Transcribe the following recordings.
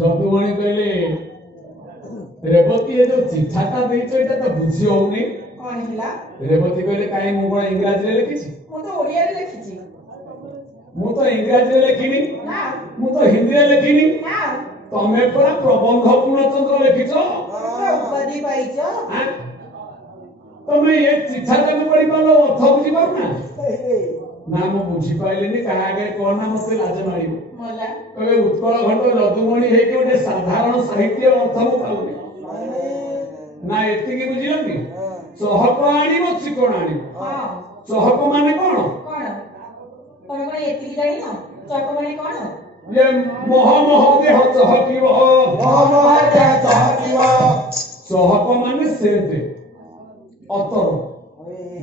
जदुमणि कहले रेवती ये जो चिठाटा देइछो एटा तो बुझी होउनी कौन हिला रेवती कहले काई मु कोन इंग्रजी रे लिखिछि मु तो ओडिया रे लिखिछि मु तो इंग्रजी रे लिखिनी ना मु तो हिंदी रे लिखिनी ना तमे पूरा प्रबंध पूर्णचंद्र लिखिछो उपाधि पाइछो तमे ये चिठाटा को पढ़ी पालो अर्थ बुझी पाउ ना ना मु बुझी पाइलेनी का आगे कोन ना मते लाज मारिबो मला कबे उत्कल घंट जदुमणि हे के ओटे साधारण साहित्य अर्थ मु पाउनी ना एतिकी बुझिलनी चहक आनिबो चिकण आनिबो हां चहक माने कोन कौन तमे कोन एतिकी जानि न चक माने कौन ये मोह मोह देह चहकिबो मोह देह चहकिबो चहक माने सेते अतर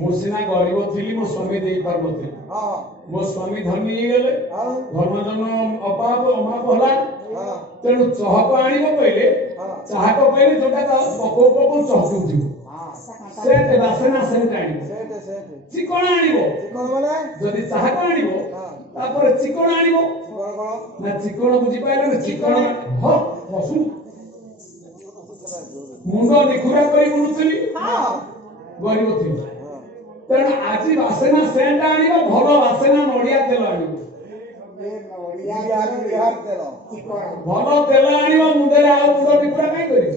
मु सिना गरीब थिली मो स्वामी देई पारबते हां मो स्वामी धनी गेले धर्मजन अपाप अमाप होला तेणु चहक आनिबो पहिले चाहक पहिले जोटा पको पको चहक उठिबो सेट वासना सेट आनिबो सेट चिकण आनिबो चिकन माने जदि चाहक आनिबो तापर चिकण आनिबो चिकन कोन ना चिकण बुझी पाइले ना चिकण ह पशु मुंडो निखुरा करी बुलुथिली हां गरीब थिली तेणु आज वासना सेंट आनिबो भलो वासना नडिया तेल आनिबो भलो तेल आनिबो मुंडे आ मुंडो निखुरा काई करी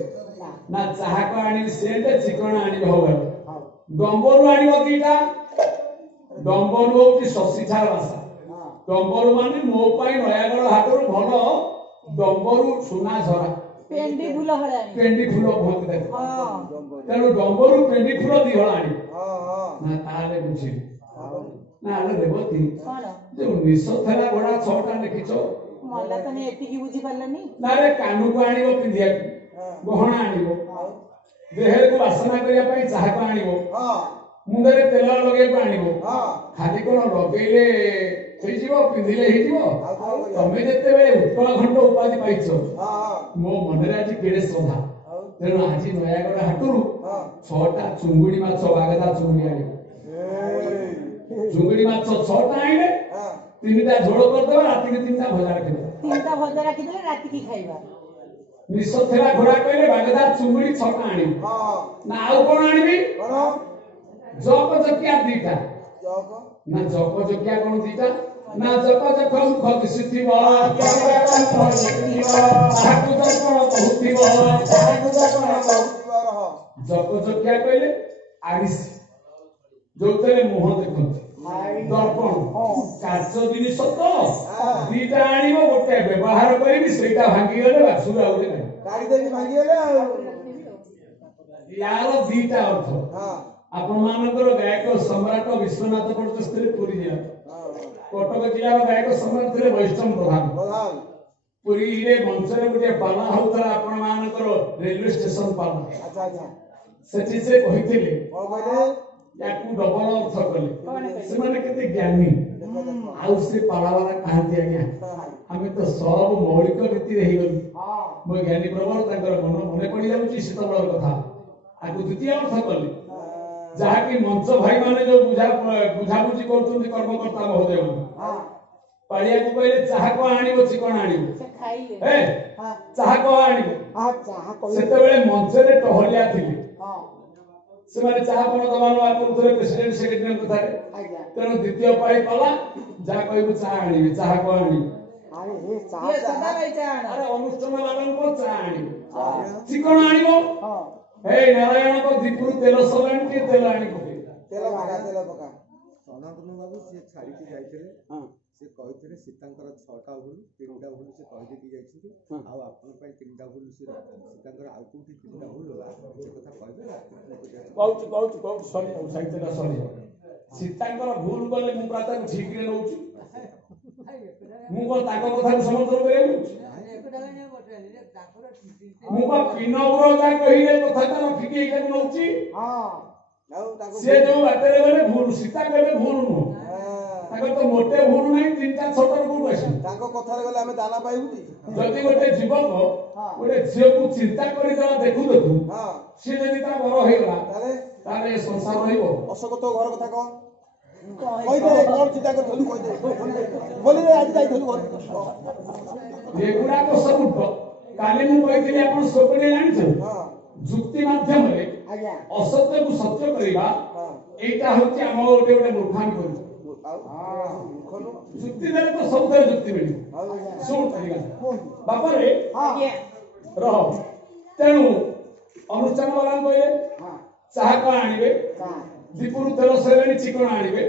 ना चाहक आनिबो सेंट चिकण आनिबो होगा डंबरू आनिबो दीटा डंबरू होती ससीछार भाषा डंबरू माने मो पाई नयागढ़ हाटरू भलो डंबरू सुना झरा पेंडी फूल हळानी पेंडी फूल भोग दे हां तेणु डंबरू पेंडी फूल दी हळानी ना ताले बुझी ना आले देवती कोन जो निसथला घोड़ा छटा लिखिछो मला तने एतिकी बुझी पारलनी ना रे कानू को आनिबो पिंदिया गहना आनिबो देह को वासना करिया पई चाहक आनिबो मुंडे तेल लगे को आनिबो खाली कोन लगेले हेई जीवो पिंदिले हेई जीवो तमे जते बेले उत्कल घंट उपाधि पाइछो मो मनरे आज केडे श्रद्धा तेणु आज नयागढ़ हाटरू छटा चुंगुडी माछ बागदा चुंगुडी आनिबो चुंगुडी माछ छटा आइले तीनटा झोल करदबा राती के तीनटा भजा रखिबा तीनटा भजा राखी देले राती की खाइबा निसथेला घोड़ा कहले बागदा चुंगुडी छटा आनिबो ना आउ कोन आनिबी जक जकिया दीटा ना जक जकिया कोन दीटा ना जक जक मुख दिसिथिबो ताहाकु दर्पण बहुथिबो जक जकिया कहले आरिसी जोतले मुह देखंती दर्पण कार्य जिनिस तो दीटा आनिबो गोटे व्यवहार करिबी सेटा भांगी गले बासुरा उडे नाही गाड़ी देवी भांगी गेले यार दीटा अर्थ आपण मानकर गायक सम्राट विश्वनाथ पटस्त्री पुरी जिला कटक जिला गायक सम्राट थे वैष्णव प्रधान पुरी रे मंचरे गोटे पाला होतला आपण मानकर रेलवे स्टेशन पाला अच्छा अच्छा सेठी से कहिथिले कोन कहले याकू डबल अर्थ कले से माने केते ज्ञानी आउ से पाला वाला कहांती आज्ञा हमें तो सब मौलिक रीति रे हिगल मो ज्ञानी प्रबल तांकर मन मने पड़ी जाउची सीतबल कथा आकू द्वितीय अर्थ कले जहा कि मंच भाई माने जो बुझाबुझी करछुंती कर्मकर्ता महोदय पाड़िया को कहले चाह को आनिबो चिकन आनिबो से खाइले ए चाह को आनिबो सेते बेले मंच रे टहलिया थिले से माने चाह पण दबानो आकु थरे प्रेसिडेंट सेक्रेटरी को थारे तेणु द्वितीय पाई पाला जा कहबो चाह आनिबे चाह को आनिबो अरे हे ये सदा नहीं जान अरे अनुष्ठान वालन को चाह आनिबो चिकन आनिबो हे नारायण को दीपुर तेल सलान के तेल आनी पके तेल पका सनातन बाबू से छाड़ी के जाइथिले से कहिथिले सीतांकर 6टा भूल 3टा भूल से कहि देती जाइछि आ आपन पय 3टा भूल से सीतांकर आ कोठी 3टा भूल होला से कथा कहबे बहुत सॉरी साहित्यला सॉरी सीतांकर भूल गले मु प्राता ठीक रे नउची मु को ताको कथा समर्थन करे मु को पिनौरो जा कहिले कथा ता फिके के नउची से जो बातेरे गले भूल सीता केबे भूल नु ताको तो मोटे भूल नहीं 3टा 6टा भूल आसी ताको कथा रे गले हमें दाना पाइबुनी जदि गोटे जीवक गोटे झियो को चिंता करी जरा देखु देखु से जदि ता बड़ होई गला ताले संसार रहिबो अशोक तो घर कथा कह कहि दे कोन चिंता कर थलु कहि दे बोली रे आज जाई थलु घर एगुडा को सब काली मु कहଥିଲି आपण सोपडे जानिছো ହଁ ଯୁକ୍ତି ମାଧ୍ୟମରେ ଆଜ୍ଞା ଅସତ୍ୟକୁ ସତ୍ୟ କରିବା ହଁ ଏଇଟା ହଉଛି ଆମ ଗୋଟେ ମୂର୍ଖାମି କରୁଛୁ ଆଉ ଖୋଲୁ ଯୁକ୍ତି ଦେଲେ ତ ସବୁଥିରେ ଯୁକ୍ତି ମିଳିବ ଆଉ ଆଜ୍ଞା ଶୁଣ କରିବା କୁହନ୍ତୁ ବାପାରେ ଆଜ୍ଞା ରହ ତେଣୁ ଅନୁଷ୍ଠାନ ବାଲା କହିଲେ ହଁ ଚାହା କଣ ଆଣିବେ କା ଦୀପୁରୁ ତେଲ ସରିଲାଣି ଚିକଣ ଆଣିବେ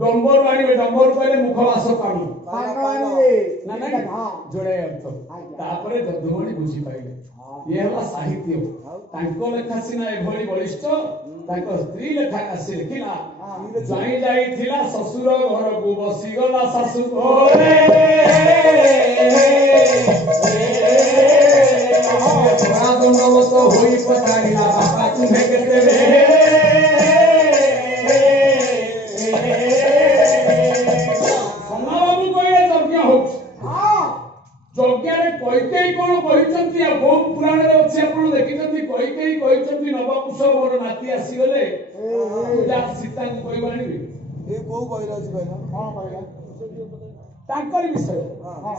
ଡମ୍ବରୁ ଆଣିବେ ଡମ୍ବରୁ କହିଲେ ମୁଖବାସ ପାଣି ପାନ ଆଣିବେ ନା ନାଇଁ ହଁ ଯୋଡ଼େ ଅର୍ଥ ତାପରେ ଯଦୁମଣି ବୁଝିପାରିଲେ ଇଏ ହେଲା ସାହିତ୍ୟ ତାଙ୍କ ଲେଖା ସିନା ଏଭଳି ବଳିଷ୍ଠ ତାଙ୍କ ସ୍ତ୍ରୀ ଲେଖା ଆସି ଲେଖିଲା ଯାଇ ଯାଇଥିଲା ଶ୍ୱଶୁର ଘରକୁ ବସିଗଲା ଶାଶୁ ଘରେ ଦଣ୍ଡବତ ହୋଇ ପଚାରିଲା ବାପା ତୁମେ କେତେ ସମାବାବୁ କହିଲେ ଯଜ୍ଞ ହଉଛି ଯଜ୍ଞରେ କୈକେୟୀ କଣ କହିଛନ୍ତି ଆଉ କୋଉ ପୁରାଣରେ ଅଛି ଆପଣ ଦେଖିଛନ୍ତି କୈକେୟୀ କହିଛନ୍ତି ନବକୁଶ ମୋର ନାତି ଆସିଗଲେ ପୂଜା ସୀତାଙ୍କୁ କହିବା ଆଣିବେ ଏ କୋଉ ବହିରେ ଅଛି କହିଲ କଣ କହିଲା ତାଙ୍କରି ବିଷୟ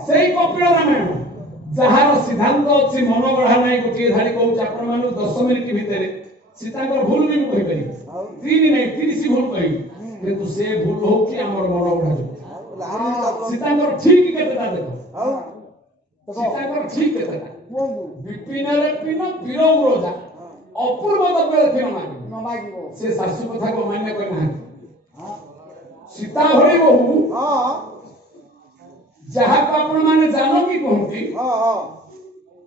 ସେଇ କପିଳ ରାମାୟଣ ଯାହାର ସିଦ୍ଧାନ୍ତ ଅଛି ମନ ଗଢା ନାହିଁ ଗୋଟିଏ ଧାଡି କହୁଛି ଆପଣ ମାନଙ୍କୁ 10 ମିନିଟ ଭିତରେ ସୀତାଙ୍କର ଭୁଲ ବି ମୁଁ କହିପାରିବି 3 ନାହିଁ 30 ଭୁଲ କହିବି କିନ୍ତୁ ସେ ଭୁଲ ହଉଛି ଆମର ମନ ଗଢା ଯୋଗୁଁ ସୀତାଙ୍କର ଠିକ କେତେଟା ଦେଖ ଆଉ ସୀତାଙ୍କର ଠିକ କେତେଟା କୁହନ୍ତୁ ବିପିନରେ ପିନ ବୀର ଉରୋଜା ଅପୂର୍ବ ଦବ୍ୟ କ୍ଷୀର ମାଗିବ ନ ମାଗିବ ସେ ଶାଶୁ କଥାକୁ ଅମାନ୍ୟ କରିନାହାନ୍ତି ସୀତା ଭଳି ବହୁ ହଁ ଯାହାକୁ ଆପଣ ମାନେ ଜାନକୀ କହନ୍ତି ହଁ ହଁ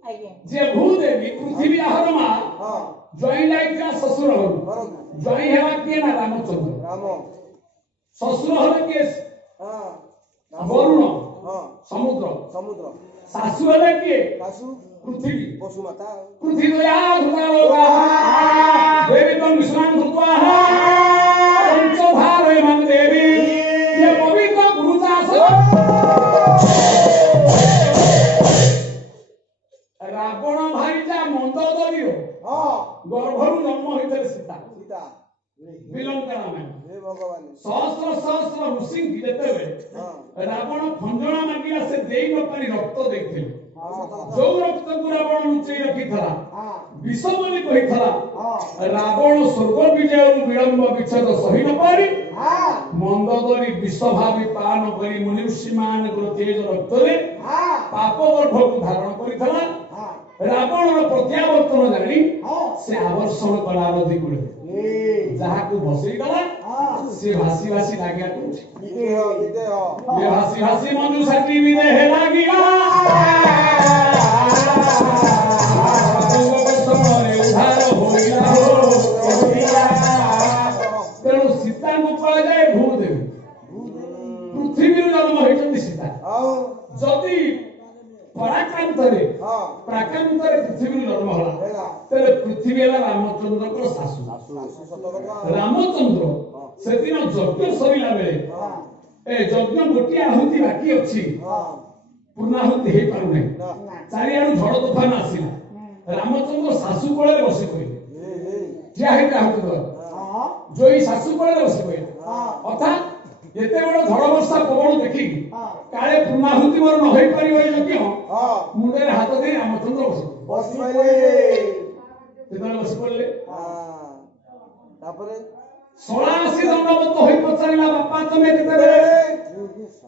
ଆଜ୍ଞା ଯେ ଭୂଦେବୀ ପୃଥିବୀ ଆହର ମା ହଁ ଜ୍ୱାଇଁ ଯାଇଥିଲା ଶ୍ୱଶୁର ଘରକୁ ଘରକୁ ଜ୍ୱାଇଁ ହେବା କିଏ ନା ରାମଚନ୍ଦ୍ର ରାମ ଶ୍ୱଶୁର ହେଲେ କିଏ ହଁ ବରୁଣ ହଁ ସମୁଦ୍ର ସମୁଦ୍ର ଶାଶୁ ହେଲେ କିଏ ଶାଶୁ ପୃଥିବୀ ବସୁମାତା ପୃଥିବୀୟା ଧୃତା ଦେବୀ ତଂ ବିଶ୍ରାମ ଧୃତ୍ୱା ପଞ୍ଚଧାରେ ମାନ ଦେବୀ ये पवित्र गुरु दास रावण भाईजा मंदोदरी ହଁ गर्भरु जन्म होइतले सीता ସୀତା ବିଲଙ୍କା ରାମାୟଣ ହେ ଭଗବାନ ସହସ୍ର ସହସ୍ର ଋଷି ଯେତେବେଳେ ହଁ ରାବଣ ଖଞ୍ଜଣା ମାଗିଲା ସେ ଦେଇ ନ ପାରି ରକ୍ତ ଦେଇଥିଲେ ହଁ ଯୋଉ ରକ୍ତକୁ ରାବଣ ଲୁଚେଇ ରଖିଥିଲା ହଁ ବିଷ ବୋଲି କହିଥିଲା ହଁ ରାବଣ ସ୍ୱର୍ଗ ବିଜୟରୁ ବିଳମ୍ବ ବିଚ୍ଛେଦ ସହି ନ ପାରି ହଁ ମନ୍ଦୋଦରୀ ବିଷ ଭାବି ପାନ କରି ମନୁଷ୍ୟ ମାନଙ୍କର ତେଜ ରକ୍ତରେ ହଁ ପାପ ଗର୍ଭକୁ ଧାରଣ କରିଥିଲା ହଁ ରାବଣର ପ୍ରତ୍ୟାବର୍ତ୍ତନ ଜାଣି ହଁ ସେ ଆବର୍ଷଣ କଲା ନଦୀ କୂଳେ ଏ ଯାହାକୁ ବସେଇ ଗଲା ହଁ ସେ ଭାସି ଭାସି ଲାଗିଲା କହୁଛି ଗୀତେ ହଁ ये भासी भासी मंजू सटी विदे है लागिला समरे उधार होइला हो तेणु सीता को पळा जाए भूदेवी पृथ्वी जन्म होइछन्ति सीता ଆଉ जदि पराकांतरे ହଁ प्राकांतरे पृथ्वी जन्म होला ହେଲା तेरे पृथ्वी ହେଲା ରାମଚନ୍ଦ୍ରଙ୍କର ଶାଶୁ ଶାଶୁ ସତ କଥା ରାମଚନ୍ଦ୍ର ସେଦିନ ଯଜ୍ଞ ସରିଲା ବେଳେ ହଁ ଏ ଯଜ୍ଞ ଗୋଟିଏ ଆହୁତି ବାକି ଅଛି ହଁ ପୂର୍ଣ୍ଣାହୁତି ହେଇପାରୁନାହିଁ ନା ଚାରିଆଡୁ ଝଡ ତୋଫାନ ଆସିଲା ରାମଚନ୍ଦ୍ର ଶାଶୁ କୋଳରେ ବସି ପଡିଲେ ଏ ଏ ଠିଆ ହେଇକି ଆହୁତି ଦେବା ହଁ ଜୟୀ ଶାଶୁ କୋଳରେ ବସି ପଡିଲେ ହଁ ଅର୍ଥାତ୍ ଏତେ ବଡ ଝଡ ବର୍ଷା ପବନ ଦେଖିକି ହଁ କାଳେ ପୂର୍ଣ୍ଣାହୁତି ମୋର ନ ହେଇପାରିବ ଏ ଯଜ୍ଞ ହଁ ମୁଣ୍ଡରେ ହାତ ଦେଇ ରାମଚନ୍ଦ୍ର ବସି ପଡିଲେ ବସି ପାଇଲେ ଯେତେବେଳେ ବସି ପଡିଲେ ହଁ ତାପରେ 86 ଦଣ୍ଡବତ ହୋଇ ପଚାରିଲା ବାପା ତମେ କେତେବେଳେ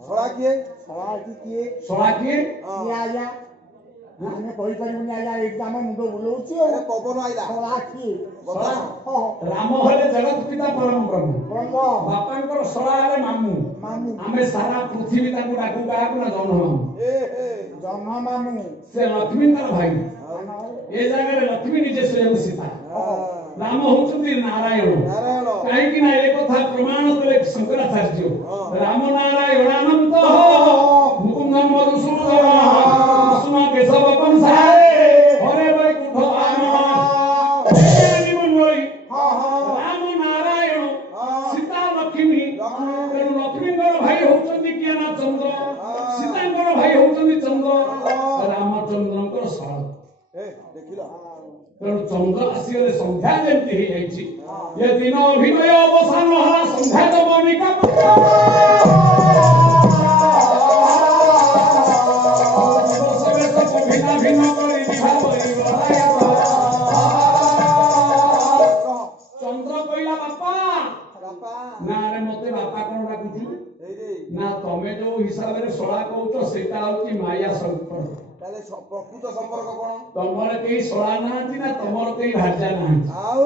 ଶଳା କିଏ ଶଳା ଏଠି କିଏ ଶଳା କିଏ କିଏ ଆଜ୍ଞା ଆମେ କହିପାରିବୁନି ଆଜ୍ଞା ଏଇଟା ଆମ ମୁଣ୍ଡ ବୁଲଉଛି ଆଉ ପବନ ଆଇଲା ଶଳା କିଏ ଶଳା ହଁ ରାମ ହେଲେ ଜଗତ ପିତା ପରମ ବ୍ରହ୍ମ ବ୍ରହ୍ମ ବାପାଙ୍କର ଶଳା ହେଲେ ମାମୁଁ ମାମୁଁ ଆମେ ସାରା ପୃଥିବୀ ତାଙ୍କୁ ଡାକୁ କାହାକୁ ନା ଜହ୍ନ ମାମୁଁ ଏ ଏ ଜହ୍ନ ମାମୁଁ ସେ ଲକ୍ଷ୍ମୀଙ୍କର ଭାଇ ହଁ ଏ ଜାଗାରେ ଲକ୍ଷ୍ମୀ ନିଜେ ସ୍ୱୟଂ ସୀତା ହଁ ରାମ ହଉଛନ୍ତି ନାରାୟଣ ନାରାୟଣ କାହିଁକି ନା ଏ କଥା ପ୍ରମାଣ କଲେ ଶଙ୍କରାଚାର୍ଯ୍ୟ ରାମ ନାରାୟଣାନନ୍ତ ମୁକୁନ୍ଦ ମଧୁସୂଦନ କୃଷ୍ଣ କେଶବ କଂସାରେ ହରେ ବୈକୁଣ୍ଠ ମଣ୍ଡଳୀ ହଁ ହଁ ରାମ ନାରାୟଣ ହଁ ସୀତା ଲକ୍ଷ୍ମୀ ତେଣୁ ଲକ୍ଷ୍ମୀଙ୍କର ଭାଇ ହଉଛନ୍ତି କିଏ ନା ଚନ୍ଦ୍ର ସୀତାଙ୍କର ଭାଇ ହଉଛନ୍ତି ଚନ୍ଦ୍ର ରାମଚନ୍ଦ୍ରଙ୍କର ଶଳ ଏ ଦେଖିଲ ତେଣୁ ଚନ୍ଦ୍ର ଆସିଗଲେ ସନ୍ଧ୍ୟା ଯେମିତି ହେଇଯାଇଛି ଏ ଦିନ ଅଭିନୟ ଅବସାନ ହେଲା ସନ୍ଧ୍ୟା ଦବନିକା ଭିନ୍ନ ଭିନ୍ନ କରି जो हिसाब रे सोला कहउछ सेटा होची माया संपर्क ତାହେଲେ ପ୍ରକୃତ ସମ୍ପର୍କ କଣ? ତମର କେହି ସଳା ନାହାନ୍ତି ନା ତମର କେହି ଭାର୍ଯ୍ୟା ନାହାନ୍ତି ଆଉ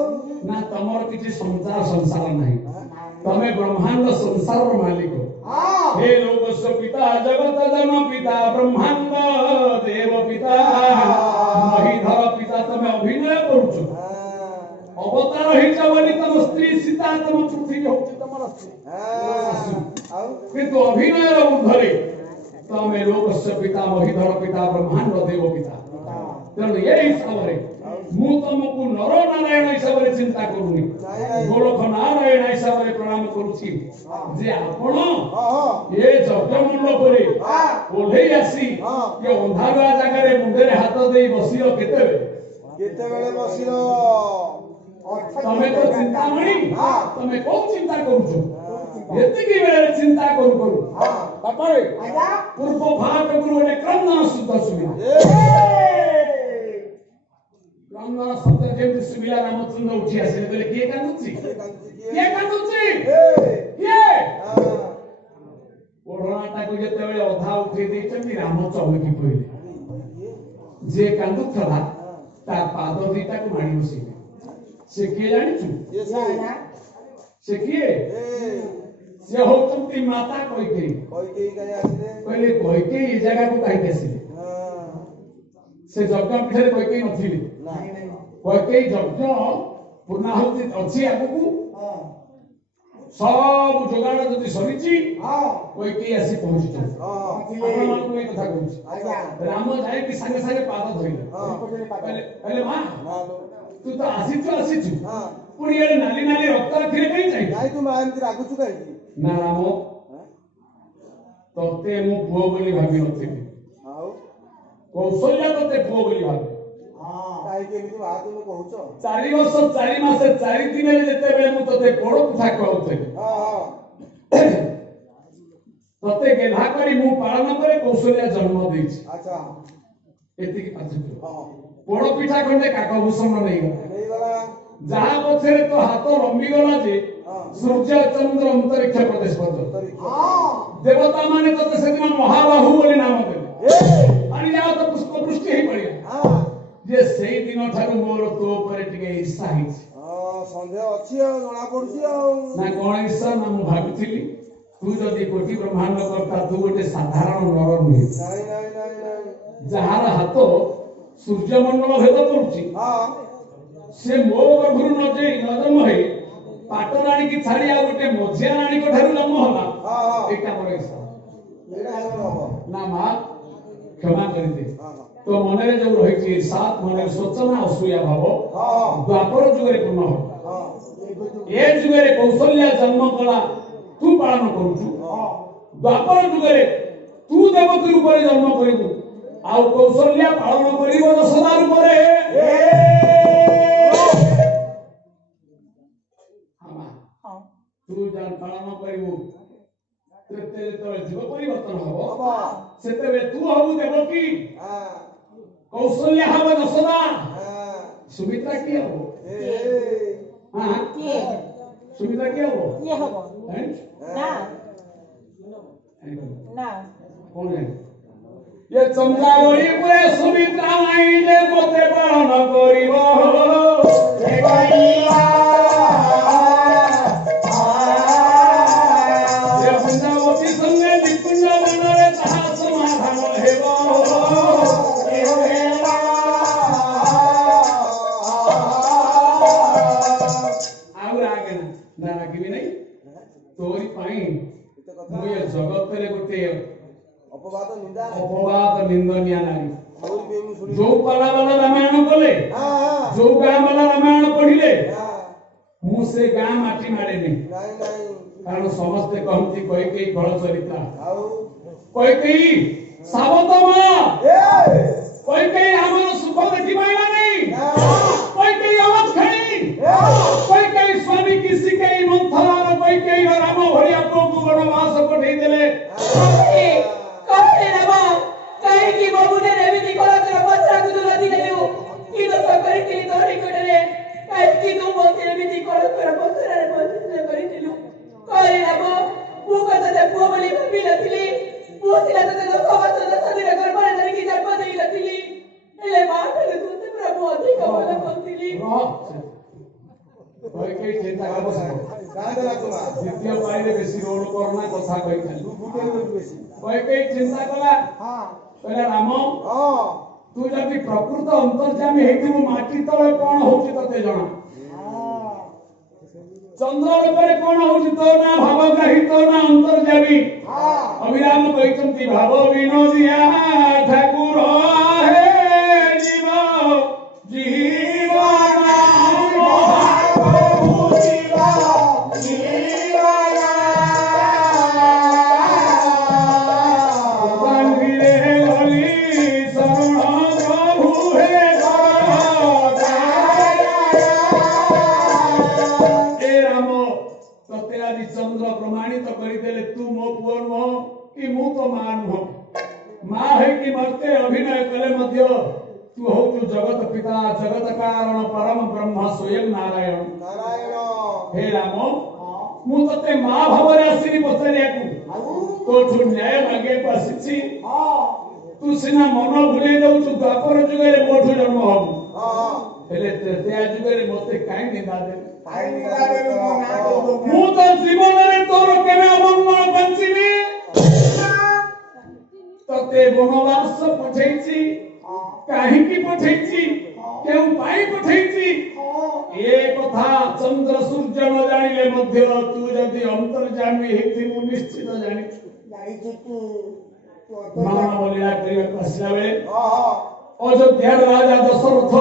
ନା ତମର କିଛି ସଂସାର ନାହିଁ ତମେ ବ୍ରହ୍ମାଣ୍ଡ ସଂସାରର ମାଲିକ हे लोकस्य पिता जगत जन पिता ब्रह्मांड देव पिता महीधर पिता तमे अभिनय करूछ अवतार हिच बोली तम स्त्री सीता तम पृथ्वी होची तमर ଆଉ किंतु अभिनय ऊर्ध्वरे तमे लोकस्य पिता महीधर पिता ब्रह्मांड देव पिता तेणु ये हिसाब रे ମୁଁ ତମକୁ ନର ନାରାୟଣ ହିସାବରେ ଚିନ୍ତା କରୁନି ଗୋଲଖ ନାରାୟଣ ହିସାବରେ ପ୍ରଣାମ କରୁଛି ଯେ ଆପଣ ଏ ଯଜ୍ଞ ମଣ୍ଡପରେ ଓହ୍ଲେଇ ଆସି ଏ ଅନ୍ଧାରୁଆ ଜାଗାରେ ମୁଣ୍ଡରେ ହାତ ଦେଇ ବସିଲ କେତେବେଳେ ବସିଲ? ତମେ ତ ଚିନ୍ତାମଣି ତମେ କୋଉ ଚିନ୍ତା କରୁଛ ଏତିକି ବେଳେ ଚିନ୍ତା କରୁ କରୁ ପୂର୍ବ ଭାରତକୁ ଗୋଟେ କ୍ରନ୍ଦନ ଶୁଦ୍ଧ ଶୁଣିଲା କ୍ରନ୍ଦନ ଶବ୍ଦ ଯେମିତି ଶୁଭିଲା ରାମଚନ୍ଦ୍ର ଉଠି ଆସିଲେ କହିଲେ କିଏ କାନ୍ଦୁଛି କିଏ କାନ୍ଦୁଛି କିଏ ଓଢଣାଟାକୁ ଯେତେବେଳେ ଅଧା ଉଠେଇ ଦେଇଛନ୍ତି ରାମ ଚମକି ପଡିଲେ ଯିଏ କାନ୍ଦୁଥିଲା ତା ପାଦ ଦିଟାକୁ ମାଡ଼ି ବସିଲେ ସେ କିଏ ଜାଣିଛୁ ସେ କିଏ ସେ ହଉଛନ୍ତି ମାତା କୈକେୟୀ କହିଲେ କୈକେୟୀ ଏ ଜାଗାକୁ କାହିଁକି ଆସିଲେ ସେ ଯଜ୍ଞ ପୀଠରେ କୈକେୟୀ ନଥିଲେ କୈକେୟୀ ଯଜ୍ଞ ପୂର୍ଣ୍ଣାହୁତି ଅଛି ଆଗକୁ ସବୁ ଯୋଗାଣ ଯଦି ସରିଛି କୈକେୟୀ ଆସି ପହଞ୍ଚିଛନ୍ତି ଆପଣମାନଙ୍କୁ ଏ କଥା କହୁଛି ରାମ ଯାଇକି ସାଙ୍ଗେ ସାଙ୍ଗେ ପାଦ ଧରିଲେ କହିଲେ ମା ତୁ ତ ଆସିଛୁ ପୁଣି ଏଡେ ନାଲି ନାଲି ରକ୍ତ ଆଖିରେ କାହିଁ ଯାଇ ତୁ ମା ଏମିତି ରାଗୁଛୁ କାହିଁକି? ନା ରାମ ତତେ ମୁଁ ପୁଅ ବୋଲି ଭାବି ନଥିଲି କୌଶଲ୍ୟା ତତେ ପୁଅ ବୋଲି ଭାବେ କାହିଁକି ଏମିତି ମା ତୁମେ କହୁଛ? 4 ବର୍ଷ 4 ମାସ 4 ଦିନରେ ଯେତେବେଳେ ମୁଁ ତତେ ପୋଡ ପିଠା ଖୁଆଉଥିଲି ତତେ ଗେହ୍ଲା କରି ମୁଁ ପାଳନ କରି କୌଶଲ୍ୟା ଜନ୍ମ ଦେଇଛି ଏତିକି ପାର୍ଥକ୍ୟ ପୋଡ ପିଠା ଖଣ୍ଡେ କାକଭୂଷଣ ନେଇଗଲା ଯାହା ପଛରେ ତ ହାତ ଲମ୍ବିଗଲା ଯେ ସୂର୍ଯ୍ୟ ଚନ୍ଦ୍ର ଅନ୍ତରିକ୍ଷ ପ୍ରଦେଶ ପର୍ଯ୍ୟନ୍ତ ଦେବତା ମାନେ ତତେ ସେଦିନ ମହାବାହୁ ବୋଲି ନାମ ଦେଲେ ପାଣି ଯାଅ ତ ପୁଷ୍ପ ବୃଷ୍ଟି ହେଇ ପଡିଲା ଯେ ସେଇ ଦିନ ଠାରୁ ମୋର ତୋ ଉପରେ ଟିକେ ଈର୍ଷା ହେଇଛି ସନ୍ଦେହ ଅଛି ଆଉ ଜଣା ପଡୁଛି ଆଉ ନା କଣ ଈର୍ଷା ନା ମୁଁ ଭାବିଥିଲି ତୁ ଯଦି କୋଟି ବ୍ରହ୍ମାଣ୍ଡ କର୍ତ୍ତା ତୁ ଗୋଟେ ସାଧାରଣ ନର ନୁହେଁ ଯାହାର ହାତ ସୂର୍ଯ୍ୟମଣ୍ଡଳ ଭେଦ କରୁଛି ସେ ମୋ ଗର୍ଭରୁ ନ ଜନ୍ମ ହେଇ ପାଟ ରାଣୀକି ଛାଡି ଆଉ ଗୋଟେ ମଝିଆ ରାଣୀଙ୍କ ଠାରୁ ଜନ୍ମ ହେଲା ଏଇଟା ମୋର ଈର୍ଷା ନା ମା କ୍ଷମା କରିଦେ तो मन में जो रही सात मन सोचना असूया भाव द्वापर जुगे पूर्ण हो ए जुगे कौशल्या जन्म कला तू पालन करूछु द्वापर जुगे तू देवकी रूप में जन्म करू आ कौशल्या पालन करिवो दशदा रूप रे तू जान पालन करू जीव परिवर्तन हम से तू हबु देवकी कौशल्या हब दशदा सुमित्रा किए हबो सुमित्रा किए हबो ना कौन है ये चंद्रावली पुरे सुमित्रा माई जे मते पालन करिवो हे कहिया ये वृंदावती संगे निकुंज मनरे ताहा समाधान हेबो अपवाद निंदनीय नारी जो पाला वाला रामायण बोले जो गाँ वाला रामायण पढ़िले मु से गाँ माटी मारे नहीं कारण समस्ते कहती कईकेयी फल चरित्रा कईकेयी सावत मां कईकेयी हमर सुख देखि पाइला नहीं कईकेयी अवक्षणी कईकेयी स्वामी की सिकेई मंथरा कईकेयी राम भलिया को वनवास पठेई देले की बाबूने रेवती कोला कर बच्चा को दुलाती गयो की तो सकरी की तोरी कोटले की तू बोलते रेवती कोला कर बच्चा रे बच्चा करी दिलु करे राबो वो कथा ते पुओ बोली भाबी नथिली कई चिंता कर द्वितीय पारी बेसी रोल करना कथा कही कई चिंता कला कहला राम तू जदि प्रकृत अंतर्जामी हेतु माटी तले कौन होची तते जणा चंद्र रूपे कौन होची तो ना भावग्राही तो ना अंतर्जामी अभिराम कहते भाव विनोदिया ठाकुर हे जीव जीवन चंद्र प्रमाणित करदेले तू मो पुओ नुह कि मु तो मां नुह मां है कि मरते अभिनय कले मध्य तू हो तू जगत पिता जगत कारण परम ब्रह्म स्वयं नारायण हे राम मु तते मां भावरे आसीनी पचारिया को तोठू न्याय मागे आसी तू सिना मन भूले दउछु द्वापर जुगे मोठू जन्म हबु हेले तृतीय जुगे मते काई निंदा दे मु तो जीवन रे तोर केमे अमंगल पंचिनी तते वनवास पठैछि काहे की पठैछि केउ पाई पठैछि ए कथा चंद्र सूर्य न जानिले मध्य तू जदि अंतर्जामी हेति मु निश्चित जानि तू मामा बोलिया करिया पसिला बेले अयोध्या राजा दशरथ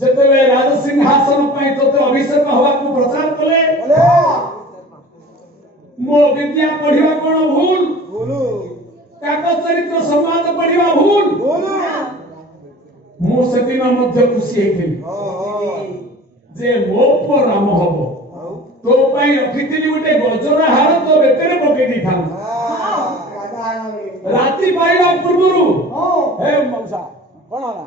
जेतेबे राज सिंहासन पई तोते अभिषेक हवा को प्रचार कले मो विद्या पढ़िवा कोन भूल कागज चरित्र संवाद पढ़िवा भूल मो से दिन मध्य खुशी हेतिली जे मो पर राम हबो तो पई रखितिली उटे गजरा हार तो बेतरे पके दी था राती पाइला पूर्वरु हे मौसा कोन होला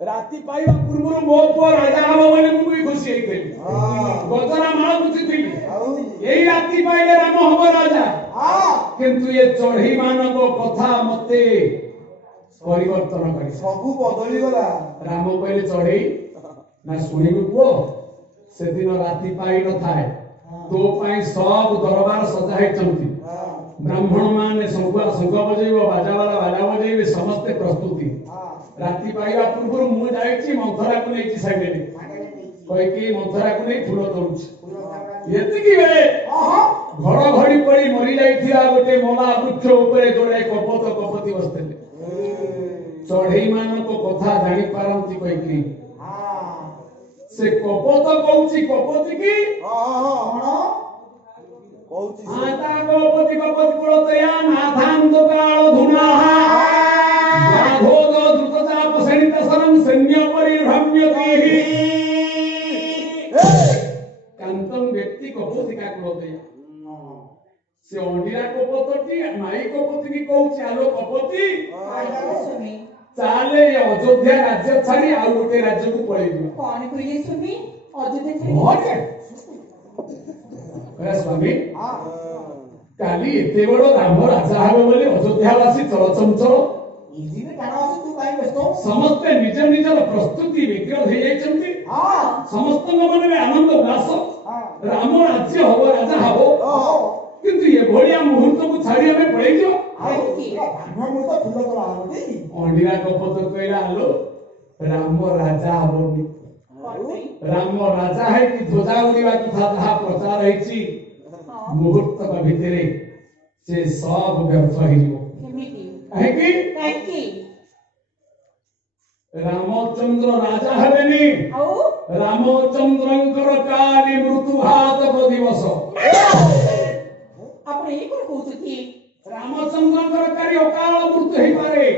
राती पाइबा पूर्व मो पर राजा हवा बोले मु भी खुशी हेतिली गजरा माळ बुझितिली एई राती पाइले राम हबो राजा किंतु ये चढ़ी मानक कथा मते परिवर्तन करी सबु बदली गला राम कहले चढ़ी ना सुनिबु पुओ से दिन राती पाई न थाए तो पाई सब दरबार सजाई चंती ब्राह्मण माने शंख बजेइबो बाजा वाला बाजा बजेइबे समस्त प्रस्तुति राती पाइबा पूर्व मु जाईची मंथरा को लेची साइडे कहि कि मंथरा को नै फूल तोरुछ एतिकी बेले घर घड़ी पड़ी मरी जाइथिया गोटे मोला वृक्ष ऊपर जोड़े कपत कपति बसतेले चढ़ई मानक कथा जानि पारंती कहि कि से कपत कहउची कपति की कहउची आता कपति कपति पड़तया नाथांत काल धुना राधोग द्रुत चाप सनित सरम सैन्य परिभ्रम्यति कांतम व्यक्ति कपति का कुलतया से अंडीरा कपति माई कपति की कहउची आलो कपति चाले अयोध्या राज्य छाड़ी आ गोटे राज्य को पळेइ कौन कहिए सुनी अयोध्या छाड़ी अरे स्वामी काली एते बड़ राम राजा हबो बोले अयोध्यावासी चलचंचल इजीने काना आसी तू काई व्यस्त समस्त निज निजर प्रस्तुति विग्रह हे जाइछंती समस्त मन में आनंद उल्लास राम राज्य हबो राजा हबो किंतु ये भोलिया मुहूर्त को छाड़ी हमें पळेइ जो ब्राह्मण मुहूर्त फुल तोला होती अंडीरा कपत कहला आलो राम राजा हबोनी राम राजा है कि ध्वजा उड़ीबा कथा जहा प्रचार हैछि मुहूर्त का भितरे से सब व्यर्थ हिजो है कि रामचंद्र राजा हेबेनी रामचंद्रंकर काली मृत्युघात दिवस आपण ए कोन कहउती रामचंद्रंकर काली अकाल मृत्यु हे पारे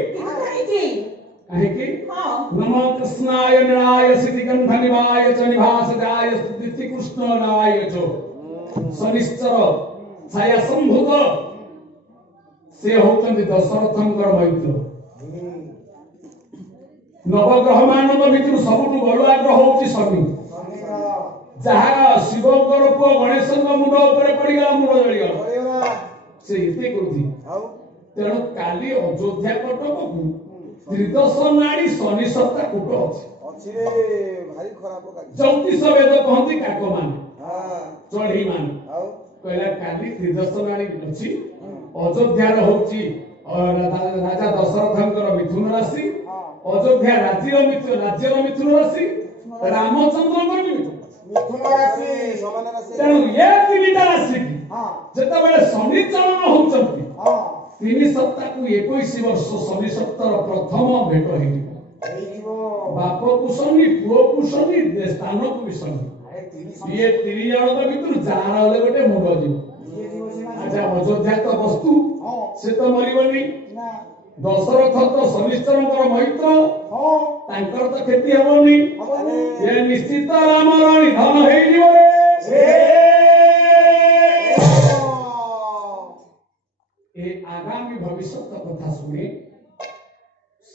काहे कि नमो कृष्णाय नराय सिद्धिकंठ निवाय च निभासजाय स्तुति कृष्णनाय च शनिश्चर छाया संभूत से होतंती दशरथंकर मैत्र नवग्रह मानव भितर सबुठु बड़ुआ ग्रह होची शनि जहा शिवकर पुओ गणेशଙ୍କ मुंड ऊपर पड़ीगला मुंड जळीगला से इते करथि तेणु काली अयोध्या कटक ତ୍ରିଦଶ ନାଡି ଶନି ସତ୍ତା କୁଟ ଅଛି ଅଛି ରେ ଭାରି ଖରାପ କାର୍ଯ୍ୟ। 34 ବେଦ କହନ୍ତି କାକ ମାନେ ହଁ ଚଢେଇ ମାନେ ଆଉ କହିଲା କାଲି ତ୍ରିଦଶ ନାଡି ଅଛି ଅଯୋଧ୍ୟାର ହଉଛି ରାଜା ଦଶରଥଙ୍କର ମିଥୁନ ରାଶି ଅଯୋଧ୍ୟା ରାଜ୍ୟର ମିଥୁନ ରାଶି ରାମଚନ୍ଦ୍ରଙ୍କର ବି ମିଥୁନ ରାଶି। ମିଥୁନ ରାଶି ସମାନ ରାଶି। ତେଣୁ ଏ ତିନିଟା ରାଶି ଯେତେବେଳେ ଶନି ଚାଳନ ହଉଛନ୍ତି 3 ସପ୍ତାହକୁ 21 ବର୍ଷ ଶନି ସପ୍ତାହର ପ୍ରଥମ ଭେଟ ହେଇଯିବ। ହେଇଯିବ। ବାପକୁ ଶନି ପୁଅକୁ ଶନି ସ୍ଥାନକୁ ବି ଶନି ଇଏ 3 ଜଣଙ୍କ ଭିତରୁ ଯାହାର ହେଲେ ଗୋଟେ ମୁଣ୍ଡ ଯିବ। ଆଚ୍ଛା ଅଯୋଧ୍ୟା ତ ବସ୍ତୁ ସେ ତ ମରିବନି ଦଶରଥ ତ ଶନିଶ୍ଚରଙ୍କର ମୈତ୍ର ତାଙ୍କର ତ କ୍ଷତି ହବନି ସେ ନିଶ୍ଚିତ ରାମର ନିଧନ ହେଇଯିବ। ଏ ଆଗାମୀ ଭବିଷ୍ୟତ କଥା ଶୁଣି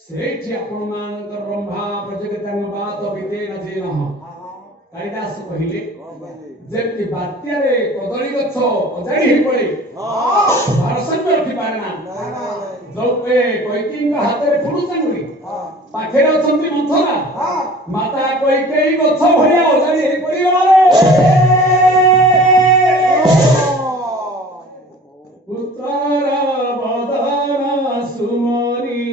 ସେଇଠି ଆପଣ ମାନଙ୍କର ରମ୍ଭା ପ୍ରଜଗତାଙ୍ଗ ବାତ ବିତେନ ଜେନଃ କାଳିଦାସ କହିଲେ ଯେମିତି ବାତ୍ୟାରେ କଦଳୀ ଗଛ ଅଜାଡ଼ି ହେଇ ପଡେ ଭାରସାମ୍ୟ ରଖିପାରେ ନା ଯୋଉ କୈକେୟୀଙ୍କ ହାତରେ ଫୁଲ ଚାଙ୍ଗୁଡି ପାଖରେ ଅଛନ୍ତି ମନ୍ଥରା ମାତା କୈକେୟୀ ଗଛ ଭଳିଆ ଅଜାଡ଼ି ହେଇ ପଡିଗଲେ ପୁତ୍ରର ବଦନ ସୁମରି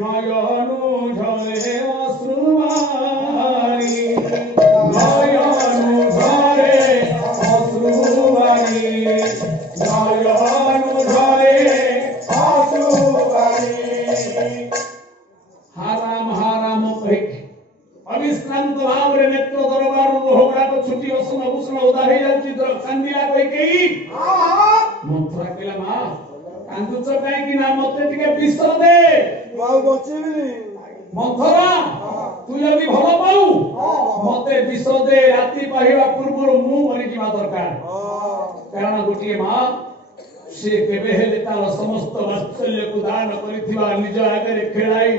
ନୟନୁ ଝରେ ଅଶ୍ରୁବାରି ନୟନୁ ଝରେ ଅଶ୍ରୁବାରି ନୟନୁ ଝରେ ଅଶ୍ରୁବାରି। ହାରାମ କହିକି ଅବିଶ୍ରାନ୍ତ ଭାବରେ ନେତ୍ର ଦରବାରରୁ ଲୁହ ଗୁଡାକ ଛୁଟି ଅସନ ଭୂଷଣ ଓଦା ହେଇଯାଉଛି କାନ୍ଦିଲା କୈକେୟୀ। ମନ୍ଥରା କହିଲା ମା କାନ୍ଦୁଛ କାହିଁକି ନା ମତେ ଟିକେ ବିଷ ଦେ ଆଉ ବଚିବିନି। ମନ୍ଥରା ତୁ ଯଦି ଭଲ ପାଉ ମତେ ବିଷ ଦେ ରାତି ପାହିବା ପୂର୍ବରୁ ମୁଁ ମରିଯିବା ଦରକାର। କାରଣ ଗୋଟିଏ ମା ସେ କେବେ ହେଲେ ତାର ସମସ୍ତ ବାତ୍ସଲ୍ୟକୁ ଦାନ କରିଥିବା ନିଜ ଆଗରେ ଖେଳାଇ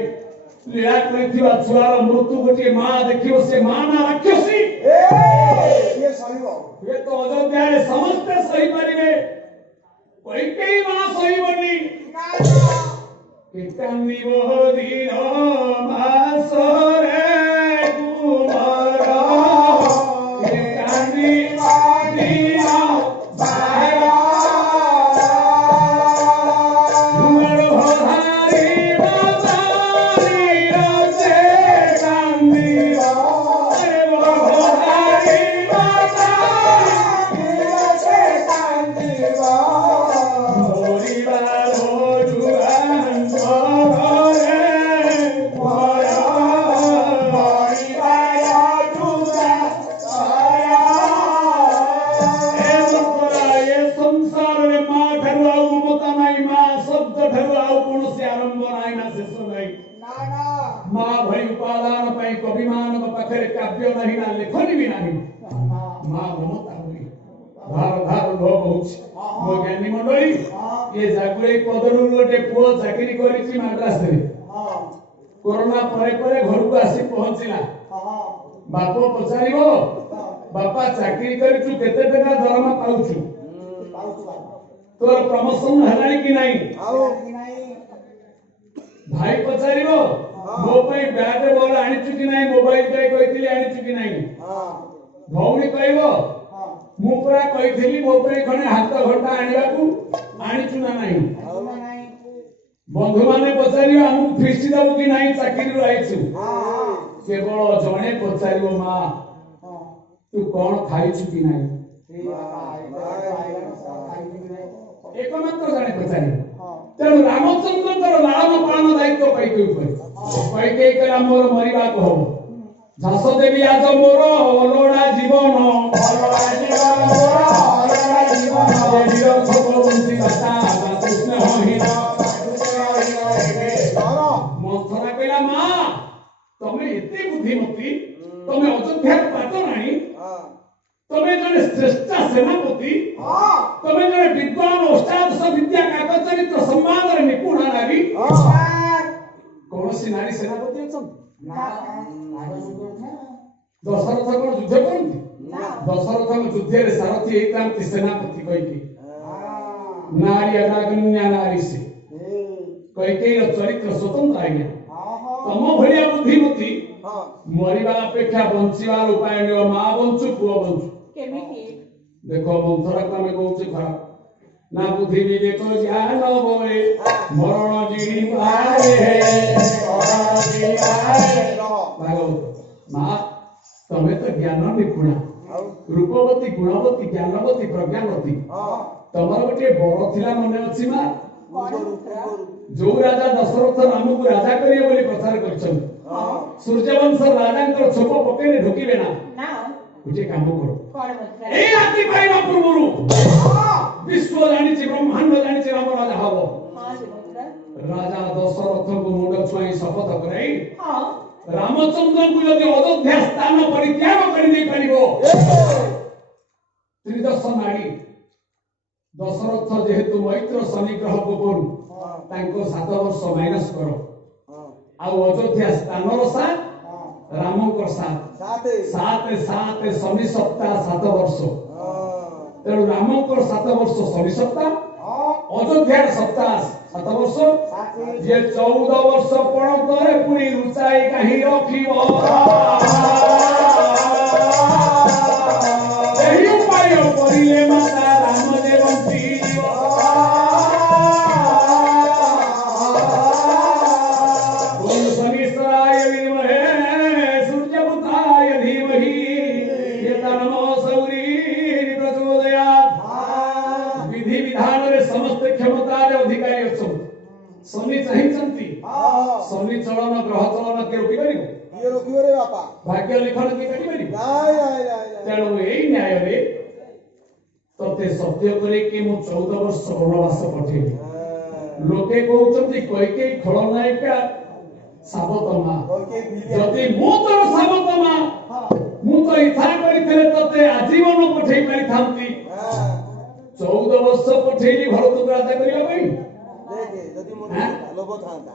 ଲୀଳା କରିଥିବା ଛୁଆର ମୃତ୍ୟୁ ଗୋଟିଏ ମା ଦେଖିବ ସେ ମା ନା ରାକ୍ଷସୀ କିଏ ସହିବ? ହୁଏ ତ ଅଯୋଧ୍ୟାରେ ସମସ୍ତେ ସହିପାରିବେ କୈକେୟୀ ମା ସହିବନି। କାନ୍ଦିବ ଦିନ ମାସରେ କୁମାର କାନ୍ଦିବ ଦିନ काव्य नहीं ना लेखनी भी नहीं मां ममता हुई धार धार लोभ होउछि मो ज्ञानी मंडली ये जागुळे पदरु गोटे पुओ चाकरी करिछि माद्रास रे कोरोना परे परे घर को आसी पहुंचिला बाप पचारिबो बापा चाकरी करिछु केते टका दरमा पाउछु तोर प्रमोशन हलानी कि नहीं भाई पचारिबो मो पई बैट बॉल आनिछु कि नहीं मोबाइल पे कहितली आनिछु कि नहीं भौणी कहबो मु पूरा कहितली मो पई खणे हाथ घंटा आनिबाकू आनिछु ना नहीं बंधु माने पचारिबो हम फीस दबो कि नहीं चाकरी रो आइछु केवल जणे पचारिबो मां तू कोन खाइछु कि नहीं एकमात्र जणे पचारिबो तेणु रामचंद्रଙ୍କର ଲାଳନ ପାଳନ ଦାୟିତ୍ୱ କୈକେୟୀ କହିଲା ମୋର ମରିବାକୁ ହବ ଝାସ ଦେବି ଆଜ ମୋର ଅଲୋଡ଼ା ଜୀବନ ମନ୍ଥରା କହିଲା ମା ତମେ ଏତେ ବୁଦ୍ଧିମତୀ ତମେ ଅଯୋଧ୍ୟାର ପାଟରାଣୀ ତମେ ଜଣେ ଶ୍ରେଷ୍ଠ ସେନାପତି ତମେ ଜଣେ ବିଦ୍ୱାନ ଅଷ୍ଟାଦଶ ବିଦ୍ୟା କାଗଜ ଚରିତ୍ର ସମ୍ବାଦରେ ନିପୁଣ ନାରୀ କୌଣସି ନାରୀ ସେନାପତି ଅଛନ୍ତି ଦଶରଥ କଣ ଯୁଦ୍ଧ କରନ୍ତି ଦଶରଥଙ୍କ ଯୁଦ୍ଧରେ ସାରଥୀ ହେଇଥାନ୍ତି ସେନାପତି କୈକେୟୀ ନାରୀ ଅଗ୍ରଗଣ୍ୟା ନାରୀ ସେ कैकेयीर चरित्र स्वतंत्र आज्ञा ହଁ तम भलिया बुद्धिमती ହଁ मरिबा अपेक्षा बंचिबार उपाय नियो माँ बंचु पुओ बंचु କେମିତି देखो मंथरा को आमे कहूचे खराब ना बुद्धि विवेक ज्ञान बोले मरण जीवाए मरण जीवाए भागवत माँ तमे तो ज्ञान निपुणा ଆଉ रूपवती गुणवती ज्ञानवती प्रज्ञावती ହଁ तमर गोटे बर थिला मने अछि माँ ପୂର୍ବରୁ ପୂର୍ବରୁ जो राजा दशरथ राम को राजा करिए बोली प्रचार करछन ହଁ सूर्यवंश राजांकर छोप पकेने ढुकिबे ना ନା गोटे काम करो କଣ ମନ୍ତ୍ରା ए राति पाइबा पूर्वरु विश्व जानिछि ब्रह्मांड जानिछि राम राजा हबो ହଁ ସେ ମନ୍ତ୍ରା राजा दशरथ को मुंड छुआई शपथ कराई ହଁ रामचंद्र को यदि अयोध्या स्थान परित्याग कर दे परिबो त्रिदश नाड़ी दशरथ जेहेतु मैत्र शनि ग्रह गोपरु तांको 7 वर्ष माइनस करो आ अयोध्या स्थान सा रामंकर साथ ସାତେ सात सात शनि सप्ताह 7 वर्ष ହଁ तेणु रामंकर 7 वर्ष शनि सप्ताह ହଁ अयोध्या सप्ताह 7 वर्ष ସାତେ ये 14 वर्ष पड़तरे पुरी ऊंचाई कहीं रखिबो एही उपाय करिले माता रामदेव जीव ओम शनिश्चराय विद्महे सूर्यपुत्राय धीमहि तन्नो सौरी प्रचोदयात् विधि विधान रे समस्त क्षमता रे अधिकारी अछन शनि चाहिंचंती शनि चलन ग्रह चलन के रोकी परिबो କିଏ ରୋକିବ ରେ ବାପା भाग्य लिखन के काटी परिबो ନାଇଁ ନାଇଁ ନାଇଁ तेणु एई न्याय रे तते सत्य करे कि मु 14 वर्ष वनवास पठेली लोके कहउचंती कैकेयी खलनायिका साबतमा जदि मु तोर साबतमा मु तो इच्छा करिथिले तते आजीवन पठेई पारि थांती 14 वर्ष पठेली भरत को राजा करिया पई ଦେଖେ ଯଦି ମୋର ହାଁ? ଲୋଭ ଥାନ୍ତା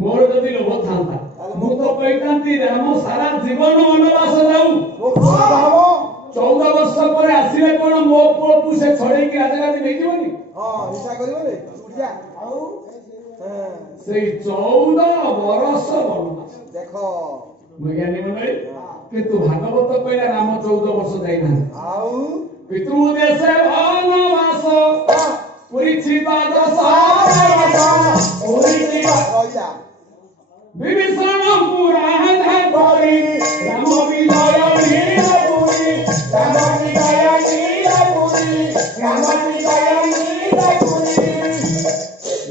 मोर जदि लोभ थांता मु तो कहतांती राम सारा जीवन वनवास जाऊ ମୋ ଖର୍ଚ୍ଚ ହବ 14 वर्ष पर आसिले कोन मो पुओ पु से छड़े की राजगादी नै जीवनी ହଁ ହିଂସା କରିବ ରେ ଉଠିଯା ଆଉ से 14 वर्ष वनवास ଦେଖ ज्ञानी मंडली किंतु भागवत कहला राम 14 वर्ष जाई ना ଆଉ पितृ देशे वनवास पुरीछि द्वादश पुरीछि ରହିଯା विभीषण पुराण धरि राम विजय नीलपुरी राम विजय नीलपुरी राम विजय नीलपुरी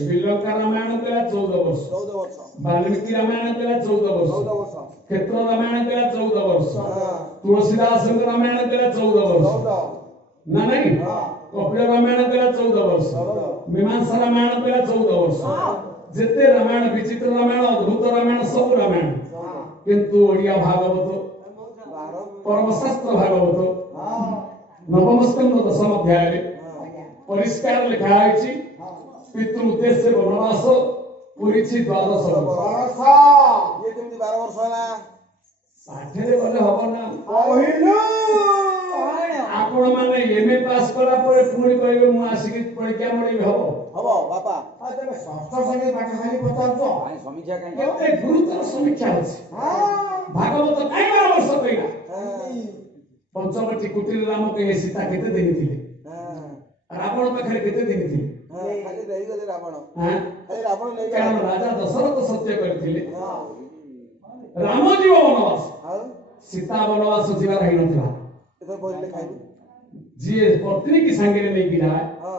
विलंका रामायण केला 14 वर्ष 14 ବର୍ଷ वाल्मीकि रामायण केला 14 वर्ष 14 ବର୍ଷ क्षेत्र रामायण केला 14 वर्ष ହଁ तुलसीदास रामायण केला 14 वर्ष 14 ना नहीं ହଁ कपिल रामायण केला 14 वर्ष 14 मीमांसा रामायण केला 14 वर्ष जेते रामायण विचित्र रामायण अद्भुत रामायण सब रामायण ହଁ किंतु ओडिया भागवत 12 परमशास्त्र भागवत ହଁ नवम स्कंद 10 अध्याय रे ହଁ परिष्कार लिखा है पितृ उद्देश्य वनवास पुरीछि द्वादश वर्ष ବର୍ଷ ଇଏ କେମିତି 12 ବର୍ଷ ହେଲା ଷାଠିଏ ଗଲେ ହବ ନା କହିଲୁ କଣ ଆପଣ ମାନେ एमए पास करा परे पुଣି କହିବେ ମୁଁ ଆସିକି ପରୀକ୍ଷା ମଳିବି ହବ ହବ ବାପା ଆଉ ତମେ ଷଷ୍ଠ ଶ୍ରେଣୀ ପାଠ ଖାଲି ପଚାରୁଛ ସମୀକ୍ଷା କାଇଁ କେତେ ଗୁରୁତର ସମୀକ୍ଷା ଅଛି ଭାଗବତ କାଇଁ 12 ବର୍ଷ କହିଲା पंचवटी कुटीर राम के सीता केते दिन थिले रावण पाखरे केते दिन थिले ଖାଲି ରହିଗଲେ ରାବଣ हां ଖାଲି ରାବଣ ନେଇ कारण राजा दशरथ सत्य करथिले ହଁ राम जीव वनवास ଆଉ सीता वनवास जीवा रही नथिला ଏଥର ବହିଲେ ଖାଇବୁ जे पत्नी की संगे नै कि जाए ହଁ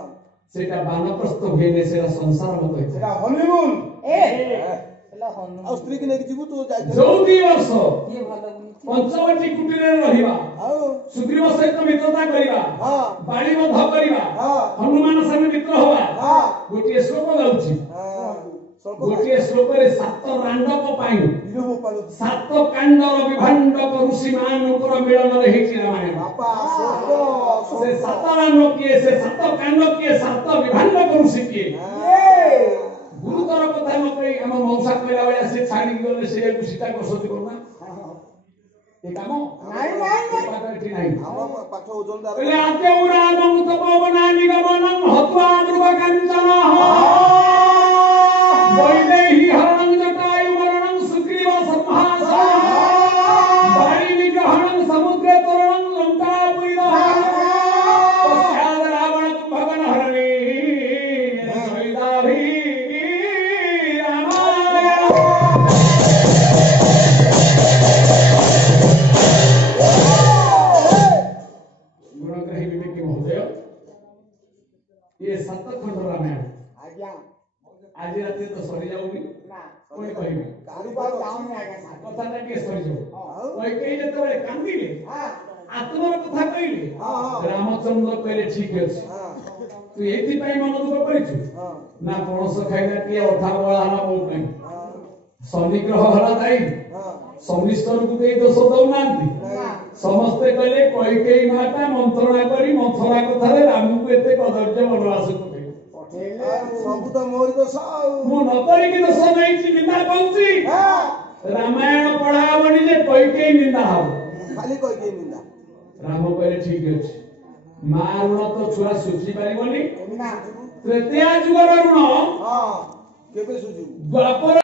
सेटा बानप्रस्थ हुए सेटा संसार मत होय ସେଟା ହନିମୁନ ଏ ହେଲା ହନୁ ଆଉ ସ୍ତ୍ରୀ କି ନେଇକି ଯିବୁ ତୁ ଯାଇଥିବୁ चौदी वर्ष କିଏ ଭଲ ବୁଝିଛି पंचवटी कुटीर रहिबा ଆଉ सुग्रीव सहित मित्रता करिबा ହଁ बाणी बंध करिबा ହଁ हनुमान संगे मित्र होवा ହଁ गोटे श्लोक गाउछि ସ୍ୱଳ୍ପ गोटे श्लोक रे सात रांडक पाई ବିଲୁ ବୋପାଳୁ सात कांडर विभांडक ऋषि मानकर मिलन रे हेछि रामायण ବାପା ସ୍ୱଳ୍ପ से सात रांड किए से सात कांड किए सात विभांडक ऋषि किए गुरुतर कथा न कहि हम मौसा कहला बेला से छाड़ी गले से सीता को सती करना ए काम ନାଇଁ ନାଇଁ ନାଇଁ पाठ एठी नाही ଆମ ପାଠ ଓଜନଦାର कहले आद्य उरामं तपोवना निगमनं हत्वा मृग कांचन वैदेही ଆଜି ରାତିରେ ତ ସରି ଯାଉନି ନା ପୁଣି କହିବି କାରୁବାର ଯାଉନି ଆଜ୍ଞା ସାର୍ କଥାଟା ଟିକେ ସରିଯିବ ହଁ। କୈକେୟୀ ଯେତେବେଳେ କାନ୍ଦିଲେ ହଁ ଆତ୍ମାର କଥା କହିଲେ ହଁ। ରାମଚନ୍ଦ୍ର କହିଲେ ଠିକ ଅଛି ହଁ ତୁ ଏଇଥିପାଇଁ ମନ ଦୁଃଖ କରିଛୁ ହଁ ନା ପଣସ ଖାଇଲା କିଏ ଅଠା ବଳା ହେଲା ମୋ ପାଇଁ ହଁ ଶନିଗ୍ରହ ହେଲା ଦାୟୀ ହଁ ଶନିଷ୍ଠରକୁ କେହି ଦୋଷ ଦଉନାହାନ୍ତି ସମସ୍ତେ କହିଲେ କୈକେୟୀ ମାତା ମନ୍ତ୍ରଣା କରି ମନ୍ଥରା କଥାରେ ରାମକୁ ଏତେ କଦର୍ଯ୍ୟ ବନବାସ ପଠେଇଲେ ପଠେଇଲେ ଆଉ ସବୁ ତ ମୋରି ଦୋଷ ଆଉ ମୁଁ ନ କରିକି ଦୋଷ ନେଇଛି ନିନ୍ଦା ପାଉଛି ରାମାୟଣ ପଢା ହବନି ଯେ କୈକେୟୀ ନିନ୍ଦା ହବ ଖାଲି କହିକି ନିନ୍ଦା ରାମ କହିଲେ ଠିକ ଅଛି ମା ଋଣ ତ ଛୁଆ ସୁଝି ପାରିବନି ନା ତ୍ରେତୟା ଯୁଗର ଋଣ ହଁ କେବେ ସୁଝିବୁ ଦ୍ୱାପର